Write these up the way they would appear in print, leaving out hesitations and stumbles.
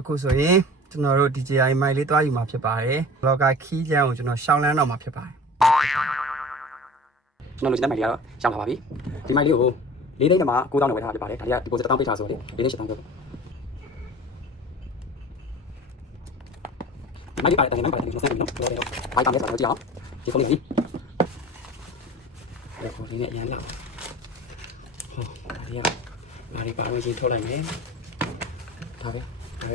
အခုဆိုရင်ကျွန်တော်တို့ DJI မိုင်လေးသွားယူမှာဖြစ်ပါတယ်။ Blogger ခီးချမ်းကိုကျွန်တော်ရှောင်းလန်းတော့မှာဖြစ်ပါတယ်။ကျွန်တော်တို့ဒီမိုင်လေးကတော့ရှောင်းလာပါပြီ။ဒီမိုင်လေးကို၄သိန်းမှာ9000နဲ့ဝယ်ထားတာဖြစ်ပါတယ်။ဒါတွေက deposit 1000ပေးထားဆိုတော့၄သိန်း8000ကျော်။မိုင်လေးပါတယ်တကယ်မိုင်ပါတယ်ကျွန်တော်ဆက်ပြီးနော်။ဘိုက်တောင်လေးဆိုတော့ကြည့်အောင်။ဒီဖုန်းလေး။ဒီဖုန်းလေးနဲ့ရန်လာ။ဟောဒါတွေကဘာတွေပါလို့ရေးထုတ်လိုက်မယ်။ဒါပဲ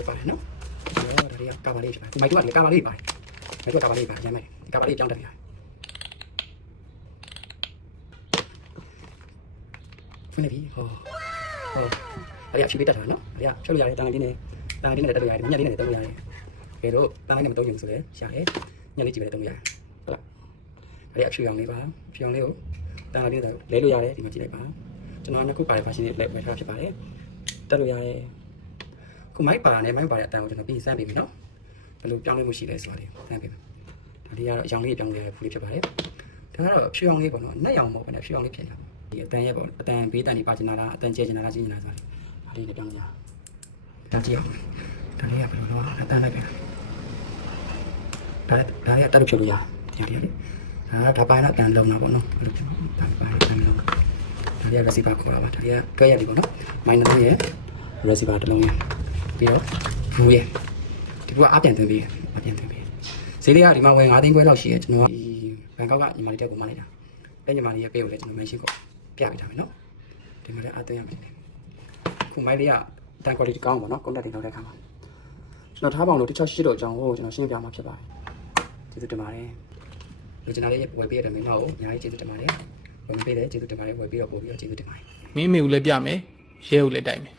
ပါတယ်နော်။ဒါတွေကကာဘာလေးဖြစ်ပါတယ်။ဒီမိုက်တူကလည်းကာဘာလေးပါတယ်။မိုက်တူကကာဘာလေးပါတယ်ရမ်းမယ်။ကာဘာလေးပြောင်းတက်ပြရတယ်။ဖွင့်နေပြီ။ဟော။ဒါတွေကဖြူလေးတက်ထားနော်။ဒါတွေကဖြုတ်လို့ရတယ်တန်လေးနဲ့တက်လို့ရတယ်ညက်လေးနဲ့တက်လို့ရတယ်။ကဲတော့တန်လေးနဲ့မတုံးရင်ဆိုလဲရတယ်။ညက်လေးကြည့်ပဲတုံးရတယ်။ဟုတ်လား။ဒါတွေကဖြူအောင်လေးပါ။ဖြူအောင်လေးကိုတန်လေးနဲ့လဲလို့ရတယ်ဒီမှာကြည့်လိုက်ပါ။ကျွန်တော်ကနှစ်ခုပါတယ် version လေးလဲဝယ်ထားဖြစ်ပါတယ်။တက်လို့ရတယ်။ခုမိုက်ပါနဲ့မိုက်ပါတဲ့အတန်းကိုကျွန်တော်ပြင်ဆန်းပေးပြီနော်ဘယ်လိုပြောင်းလဲမှုရှိလဲဆိုတာလေးဆန်းပေးမယ်ဒါလေးကတော့အရောင်လေးပြောင်းလဲဖူးလေးဖြစ်ပါတယ်ဒါကတော့ဖြူအောင်လေးပေါ့နော်နှက်ရောင်မဟုတ်ဘဲနဲ့ဖြူအောင်လေးဖြစ်လာဒီအတန်းရဲ့ပေါ့အတန်းဘေးတန်းကြီးပါချင်တာလားအတန်းကျဲချင်တာလားကျင်းချင်တာဆိုတာဒါလေးနဲ့ပြောင်းရဒါကြည့်အောင်ဒါလေးကဘယ်လိုလဲအတန်းလိုက်ပဲဒါလေးကတက်လို့ဖြုတ်လို့ရတယ်ဒီလေးဒါပိုင်းတော့ပြန်လုံတာပေါ့နော်ဘယ်လိုဖြစ်ဒါပိုင်းပြန်လုံဒါလေးက receiver ခေါ်တာပါဒါလေးကတွဲရပြီပေါ့နော် minus ရဲ့ receiver တစ်လုံးရဲ့ပြီးတော့ဘူးရဲ့ဒီကူကအပြန်သွင်းပေးအပြန်သွင်းပေးဈေးလေးကဒီမှာဝင်9သိန်းခွဲလောက်ရှိရဲ့ကျွန်တော်ကဒီဘန်ကောက်ကညီမလေးတက်ကိုမှနေတာအဲ့ညီမလေးရဲ့ပေးကိုလည်းကျွန်တော် mention ကိုပြပေးထားမယ်နော်ဒီမှာလည်းအသွင်းရမယ်ခုမိုက်လေးကတန် quality ကောင်းပါနော် contact တွေလောက်တဲ့ခါမှာကျွန်တော်ထားပေါင်လို့168တော့အကြောင်းကိုကျွန်တော်ရှင်းပြမှာဖြစ်ပါတယ်ကျေးဇူးတင်ပါတယ်လူကျွန်တော်လေးဝယ်ပေးတဲ့မင်းတို့အများကြီးကျေးဇူးတင်ပါတယ်ဝယ်ပေးတယ်ကျေးဇူးတင်ပါတယ်ဝယ်ပေးတော့ပို့ပြီးတော့ကျေးဇူးတင်ပါတယ်မင်းမေကိုလည်းပြမယ်ရဲကိုလည်းတိုက်မယ်